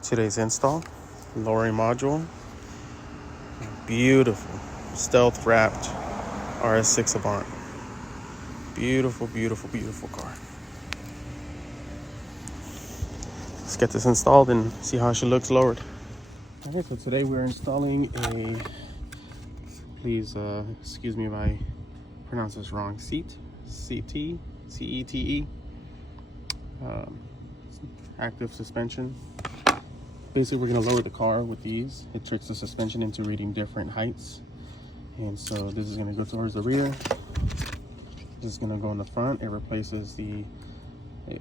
Today's install, lowering module, beautiful stealth wrapped RS6 Avant. Beautiful, beautiful, beautiful car. Let's get this installed and see how she looks lowered. Okay, so today we're installing a, please excuse me if I pronounce this wrong, Cete, C-T, C-E-T-E, active suspension. Basically, we're going to lower the car with these. It tricks the suspension into reading different heights. And so this is going to go towards the rear. This is going to go in the front. It replaces the,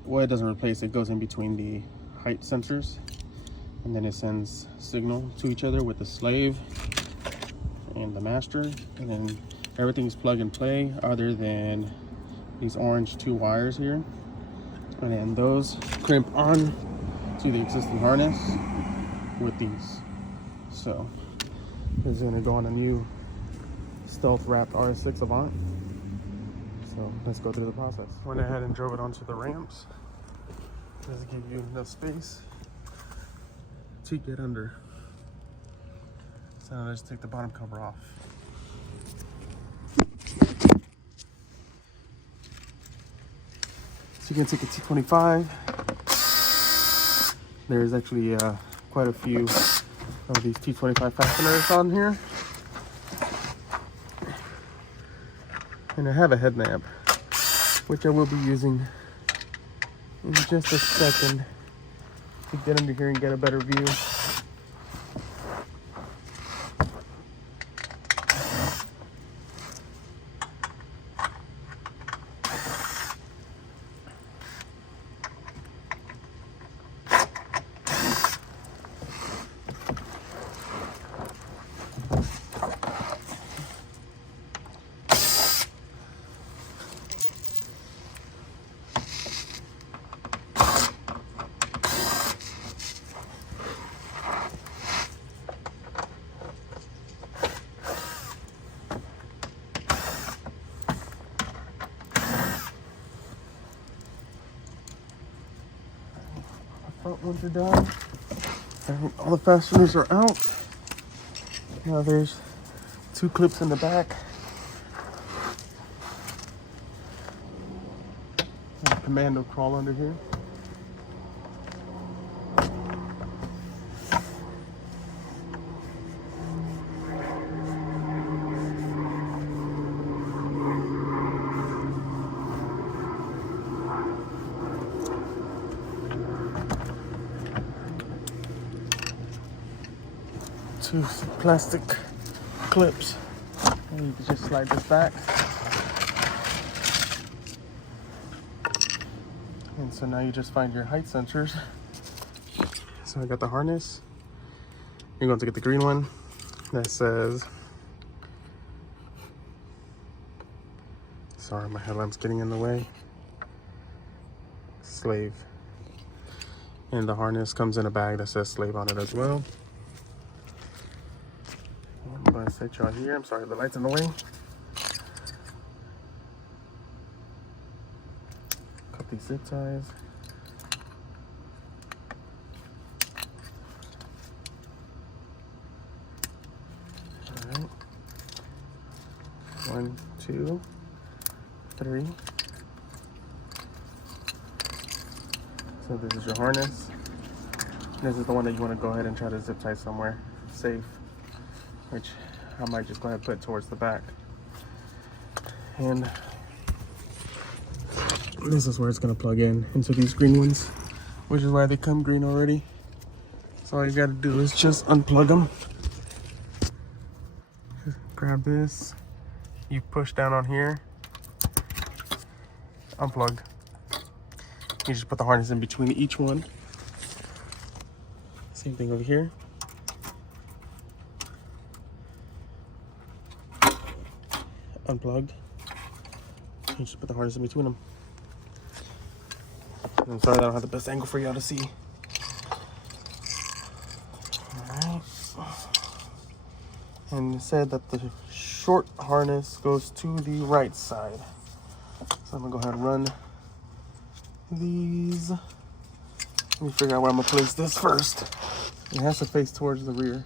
well, it doesn't replace, it goes in between the height sensors. And then it sends signal to each other with the slave and the master. And then everything's plug and play other than these orange 2 wires here. And then those crimp on to the existing harness with these. So this is going to go on a new stealth wrapped RS6 Avant. So let's go through the process. Went ahead and drove it onto the ramps. Does give you enough space to get under. So now let's take the bottom cover off. So you can take a T25. There's actually quite a few of these T25 fasteners on here. And I have a headlamp, which I will be using in just a second to get under here and get a better view. Front ones are done. All the fasteners are out. Now there's 2 clips in the back. A commando crawl under here. Two plastic clips, and you can just slide this back. And so now you just find your height sensors. So I got the harness. You're going to get the green one that says, sorry, my headlamp's getting in the way, slave. And the harness comes in a bag that says slave on it as well. I'm going to set you on here. I'm sorry, the light's in the way. Cut these zip ties. All right. 1, 2, 3. So this is your harness. This is the one that you want to go ahead and try to zip tie somewhere safe, which I might just go ahead and put towards the back. And this is where it's going to plug in into these green ones, which is why they come green already. So all you got to do is just unplug them. Just grab this, you push down on here, unplug. You just put the harness in between each one. Same thing over here. Unplug. You just put the harness in between them. I'm sorry I don't have the best angle for y'all to see. Alright. And it said that the short harness goes to the right side. So I'm gonna go ahead and run these Let me figure out where I'm gonna place this first. It has to face towards the rear.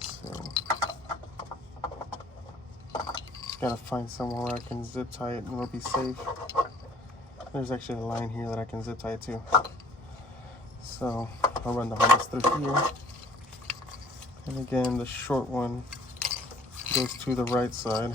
So, gotta find somewhere where I can zip tie it and it'll be safe. There's actually a line here that I can zip tie it to. So, I'll run the harness through here. And again, the short one goes to the right side.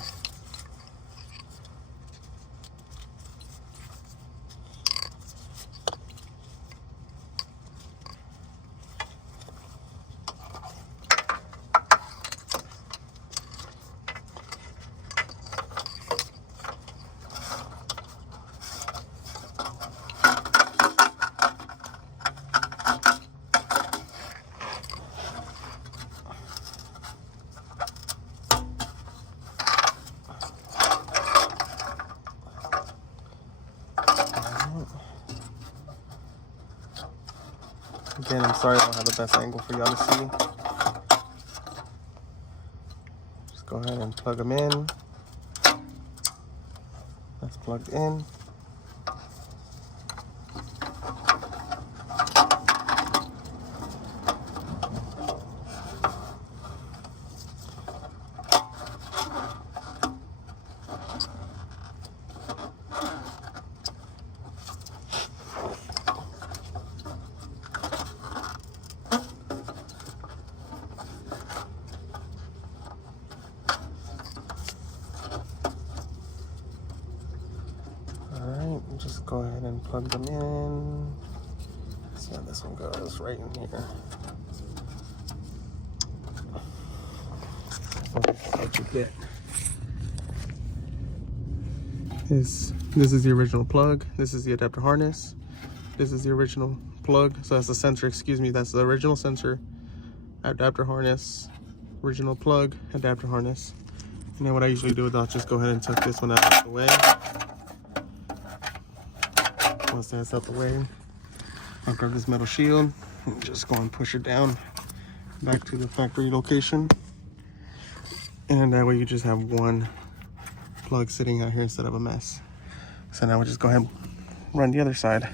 Again, I'm sorry I don't have the best angle for y'all to see. Just go ahead and plug them in. That's plugged in. Just go ahead and plug them in. See how this one goes, right in here. That's what you get. This is the original plug. This is the adapter harness. This is the original plug. So that's the sensor, excuse me, that's the original sensor, adapter harness, original plug, adapter harness. And then what I usually do is I'll just go ahead and tuck this one out of the way. Once that's out the way, I'll grab this metal shield and just go and push it down back to the factory location. And that way you just have one plug sitting out here instead of a mess. So now we'll just go ahead and run the other side.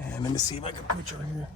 And let me see if I can put you right here.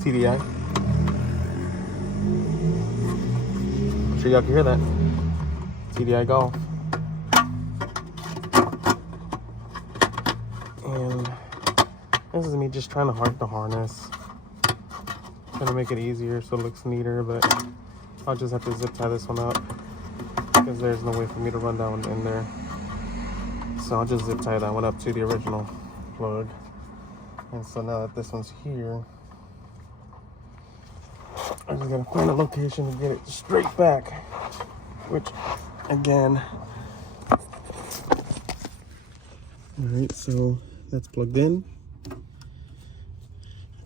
TDI. I'm sure y'all can hear that. TDI Golf. And this is me just trying to harden the harness. Trying to make it easier so it looks neater, but I'll just have to zip tie this one up because there's no way for me to run down in there. So I'll just zip tie that one up to the original plug. And so now that this one's here, I'm just gonna find a location to get it straight back, which again, all right, so that's plugged in. I'm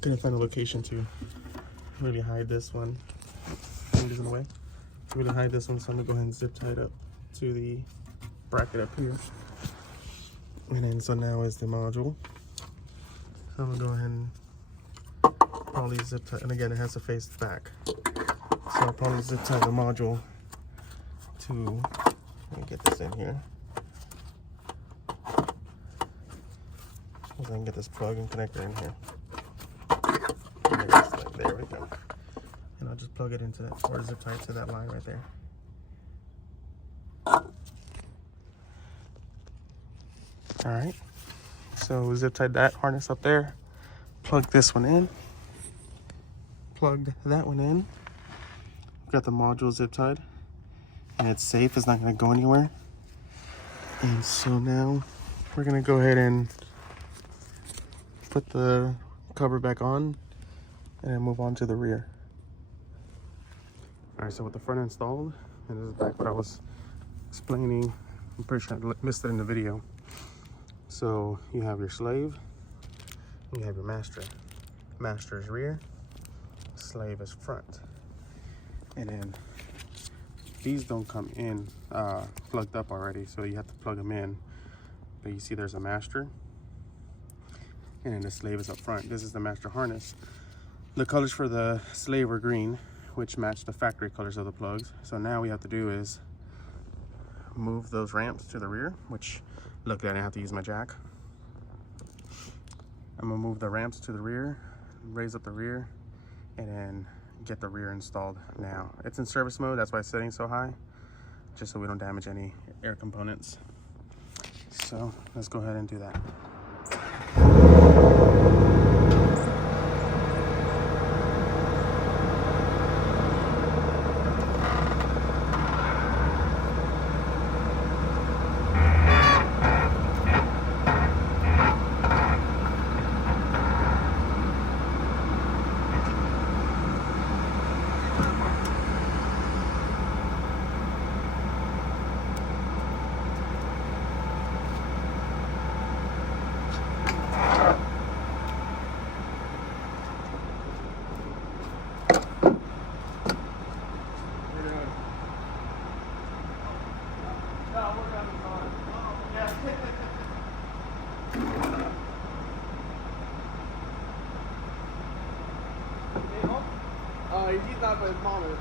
gonna find a location to really hide this one. Fingers in the way. To really hide this one, so I'm gonna go ahead and zip tie it up to the bracket up here. And then so now is the module. So I'm gonna go ahead and probably zip tie, and again it has to face back, so I'll probably zip tie the module to, let me get this in here, so I can get this plug and connector in here. There we go. And I'll just plug it into that, or zip tie it to that line right there. All right, So zip tied that harness up there, plug this one in, plugged that one in, got the module zip tied, and it's safe, it's not gonna go anywhere. And so now we're gonna go ahead and put the cover back on and then move on to the rear. All right, so with the front installed, and this is back what I was explaining, I'm pretty sure I missed it in the video. So you have your slave, you have your master. Master is rear, slave is front. And then these don't come in plugged up already, so you have to plug them in. But you see there's a master, and then the slave is up front. This is the master harness. The colors for the slave are green, which match the factory colors of the plugs. So now we have to do is move those ramps to the rear, which luckily I didn't have to use my jack. I'm gonna move the ramps to the rear, raise up the rear, and then get the rear installed now. It's in service mode, that's why it's setting so high, just so we don't damage any air components. So let's go ahead and do that. He's not by his monitor.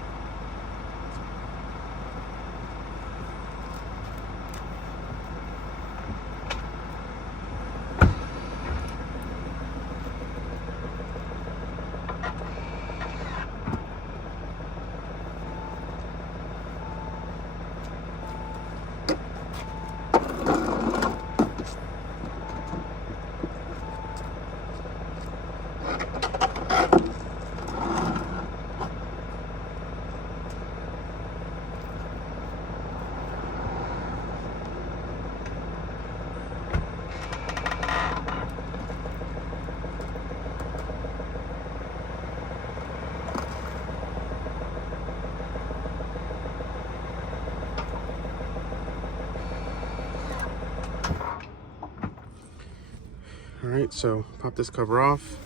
All right, so pop this cover off.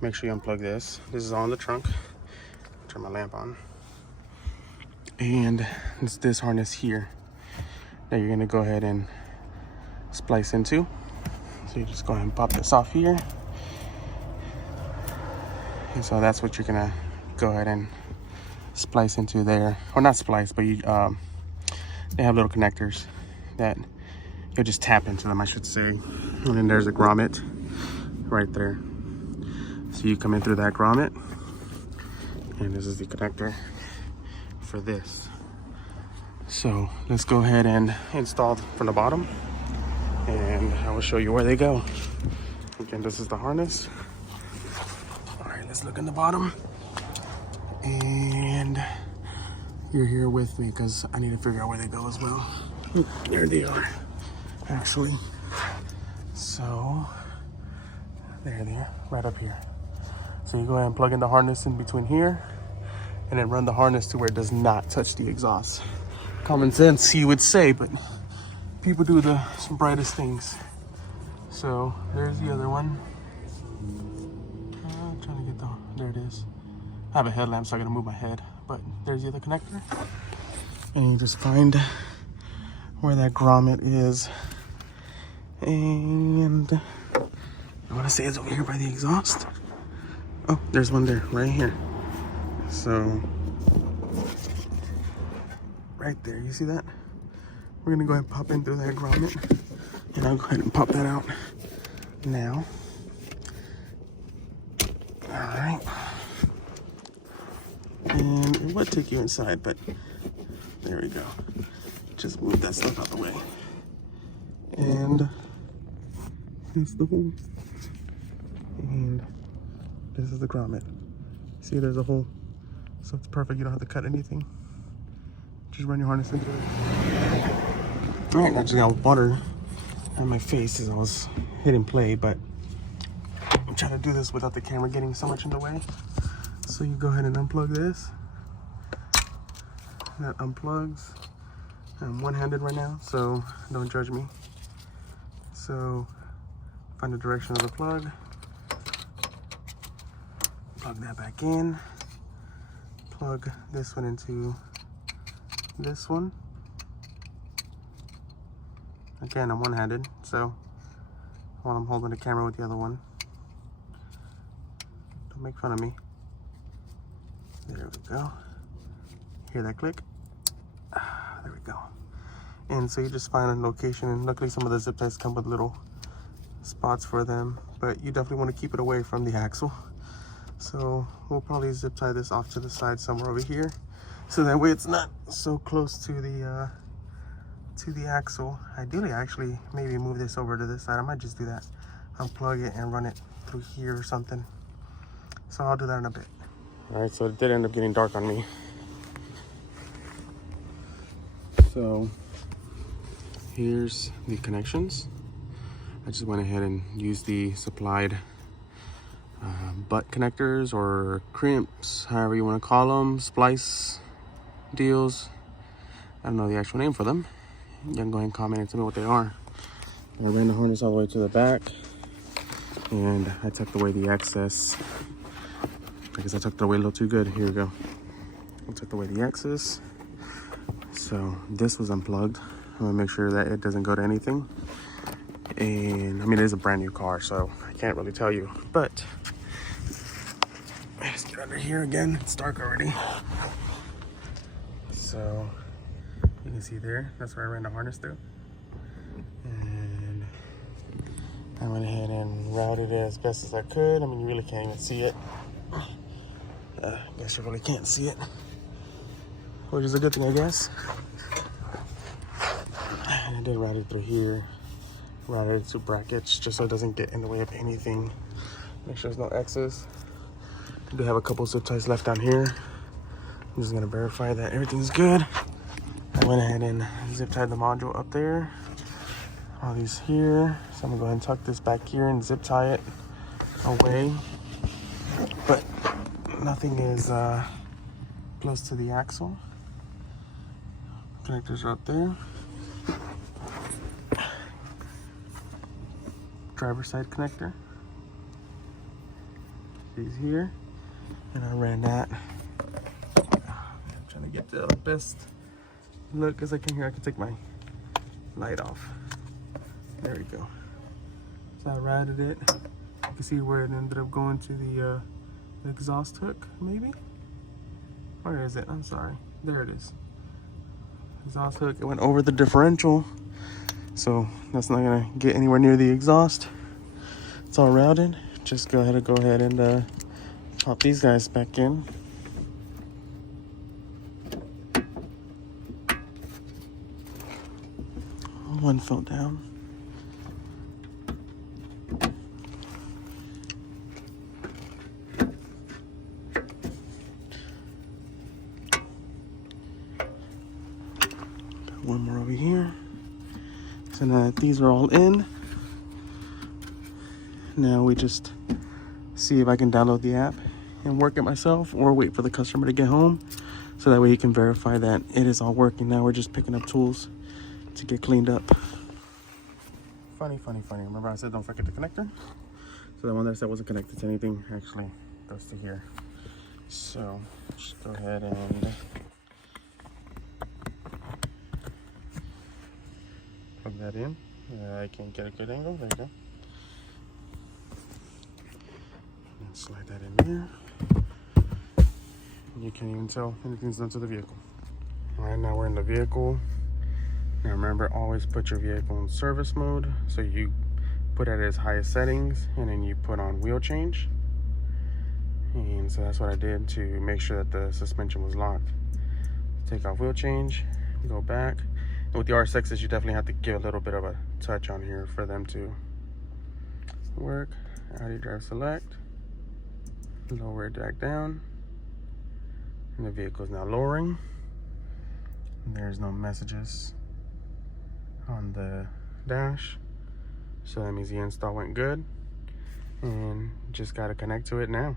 Make sure you unplug this. This is all in the trunk. Turn my lamp on. And it's this harness here that you're gonna go ahead and splice into. So you just go ahead and pop this off here. And so that's what you're gonna go ahead and splice into there. Or not splice, but you they have little connectors that you'll just tap into them, I should say. And then there's a grommet right there. So you come in through that grommet, and this is the connector for this. So let's go ahead and install from the bottom, and I will show you where they go. Again, this is the harness. All right, let's look in the bottom. And you're here with me because I need to figure out where they go as well. There they are, actually. So there they are, right up here. So you go ahead and plug in the harness in between here, and then run the harness to where it does not touch the exhaust. Common sense, you would say, but people do the brightest things. So there's the other one. I'm trying to get there it is. I have a headlamp, so I gotta move my head, but there's the other connector. And you just find where that grommet is. And I wanna say it's over here by the exhaust. Oh, there's one there, right here. So, right there, you see that? We're gonna go ahead and pop in through that grommet. And I'll go ahead and pop that out now. All right. And it would take you inside, but there we go. Just move that stuff out the way. And That's the hole. And this is the grommet. See, there's a hole. So it's perfect. You don't have to cut anything. Just run your harness into it. Alright, I just got water on my face as I was hitting play, but I'm trying to do this without the camera getting so much in the way. So you go ahead and unplug this. That unplugs. I'm one-handed right now, so don't judge me. So find the direction of the plug. Plug that back in. Plug this one into this one. Again, I'm one-handed, so while I'm holding the camera with the other one, don't make fun of me. There we go. Hear that click? There we go. And so you just find a location, and luckily some of the zip ties come with little spots for them, but you definitely want to keep it away from the axle. So we'll probably zip tie this off to the side somewhere over here, so that way it's not so close to the axle. Ideally, actually, maybe move this over to this side. I might just do that. Unplug it and run it through here or something. So I'll do that in a bit. All right, so it did end up getting dark on me. So here's the connections. I just went ahead and used the supplied butt connectors or crimps, however you want to call them, splice deals. I don't know the actual name for them. You can go ahead and comment and tell me what they are. I ran the harness all the way to the back, and I tucked away the excess. I guess I tucked it away a little too good. Here we go. I tucked away the excess. So this was unplugged. I'm gonna make sure that it doesn't go to anything. And I mean, it is a brand new car, so I can't really tell you, but let's get under here again. It's dark already. So you can see there, that's where I ran the harness through. And I went ahead and routed it as best as I could. I mean, you really can't even see it. I guess you really can't see it, which is a good thing, I guess. And I did route it through here, routed it to brackets just so it doesn't get in the way of anything. Make sure there's no excess. I do have a couple zip ties left down here. I'm just gonna verify that everything's good. I went ahead and zip tied the module up there. All these here. So I'm gonna go ahead and tuck this back here and zip tie it away. But nothing is close to the axle. Connectors are up there. Driver side connector. He's here. And I ran that. I'm trying to get the best look as I can here. I can take my light off. There we go. So I routed it. You can see where it ended up going to the exhaust hook, maybe? Where is it? I'm sorry. There it is. Exhaust hook. It went over the differential, so that's not gonna get anywhere near the exhaust. It's all routed. Just go ahead and pop these guys back in. One fell down. Got one more over here. So now that these are all in, now we just see if I can download the app and work it myself, or wait for the customer to get home so that way you can verify that it is all working. Now we're just picking up tools to get cleaned up. Funny. Remember I said don't forget the connector? So the one that I said wasn't connected to anything actually goes to here. So just go ahead and plug that in. I can't get a good angle. There you go. And slide that in there. And you can't even tell anything's done to the vehicle. All right, now we're in the vehicle. Now remember, always put your vehicle in service mode. So you put it at its highest settings, and then you put on wheel change. And so that's what I did to make sure that the suspension was locked. Take off wheel change, go back. And with the RS6s, you definitely have to give a little bit of a touch on here for them to work. Audi drive select. Lower it back down. And the vehicle is now lowering. There's no messages on the dash. So that means the install went good. And just gotta connect to it now.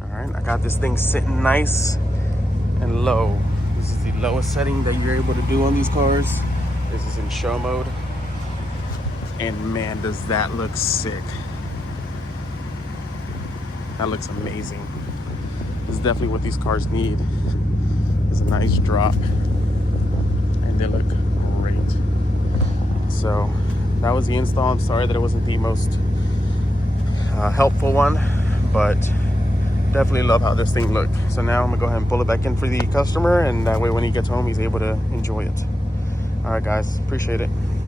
All right, I got this thing sitting nice and low. This is the lowest setting that you're able to do on these cars. This is in show mode. And man, does that look sick. That looks amazing. This is definitely what these cars need. It's a nice drop. And they look great. So that was the install. I'm sorry that it wasn't the most helpful one, but definitely love how this thing looked. So now I'm gonna go ahead and pull it back in for the customer, and that way when he gets home, he's able to enjoy it. All right, guys, appreciate it.